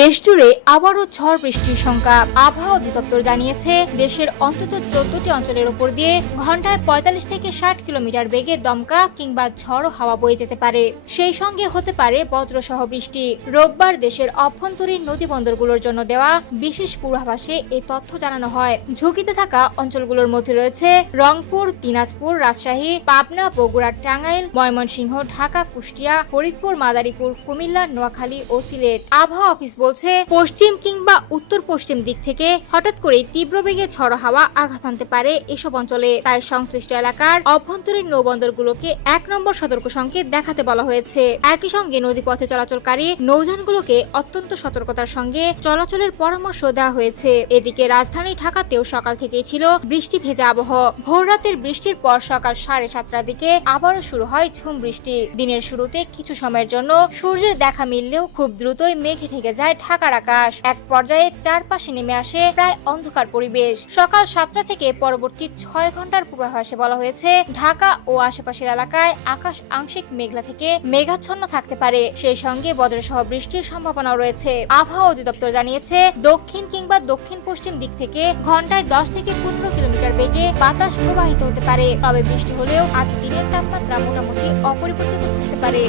দেশজুড়ে আবারও ঝড় বৃষ্টির সংখ্যা। আবহাওয়া অধিদপ্তর জানিয়েছে, দেশের অন্তত 14টি অঞ্চলের উপর দিয়ে ঘন্টায় 45 থেকে 60 কিলোমিটার বেগে দমকা কিংবা ঝড়ো হাওয়া বয়ে যেতে পারে। সেই সঙ্গে হতে পারে বজ্রসহ বৃষ্টি। রোববার দেশের অভ্যন্তরীণ নদী বন্দরগুলোর জন্য দেওয়া বিশেষ পূর্বাভাসে এই তথ্য জানানো হয়। ঝুঁকিতে থাকা অঞ্চলগুলোর মধ্যে রয়েছে রংপুর, দিনাজপুর, রাজশাহী, পাবনা, বগুড়া, টাঙ্গাইল, ময়মনসিংহ, ঢাকা, কুষ্টিয়া, ফরিদপুর, মাদারীপুর, কুমিল্লা, নোয়াখালী ও সিলেট। আবহাওয়া অফিস বলছে, পশ্চিম কিংবা উত্তর পশ্চিম দিক থেকে হঠাৎ করে তীব্র বেগে ঝড়ো হাওয়া আঘাত আনতে পারে এসব অঞ্চলে। তাই সংশ্লিষ্ট এলাকার অভ্যন্তরীণ নৌবন্দরগুলোকে 1 নম্বর সতর্ক সংকেত দেখাতে বলা হয়েছে। একই সঙ্গে নদীপথে চলাচলকারী নৌযানগুলোকে অত্যন্ত সতর্কতার সঙ্গে চলাচলের পরামর্শ দেওয়া হয়েছে। এদিকে রাজধানী ঢাকাতেও সকাল থেকেই ছিল বৃষ্টি ভেজা আবহাওয়া। ভোর রাতের বৃষ্টির পর সকাল 7:30টার দিকে আবারও শুরু হয় ঝুম বৃষ্টি। দিনের শুরুতে কিছু সময়ের জন্য সূর্যের দেখা মিললেও খুব দ্রুতই মেঘে ঢেকে যায় ঢাকার আকাশ। এক পর্যায়ে চারপাশে নেমে আসে প্রায় অন্ধকার পরিবেশ। সকাল 7টা থেকে পরবর্তী 6 ঘন্টার পূর্বাভাসে বলা হয়েছে, ঢাকা ও আশেপাশের এলাকায় আকাশ আংশিক মেঘলা থেকে মেঘাচ্ছন্ন থাকতে পারে। সেই সঙ্গে বজ্রসহ বৃষ্টির সম্ভাবনাও রয়েছে। আবহাওয়া অধিদপ্তর জানিয়েছে, দক্ষিণ কিংবা দক্ষিণ পশ্চিম দিক থেকে ঘন্টায় 10 থেকে 15 কিলোমিটার বেগে বাতাস প্রবাহিত হতে পারে। তবে বৃষ্টি হলেও আজ দিনের তাপমাত্রা মোটামুটি অপরিবর্তিত থাকতে পারে।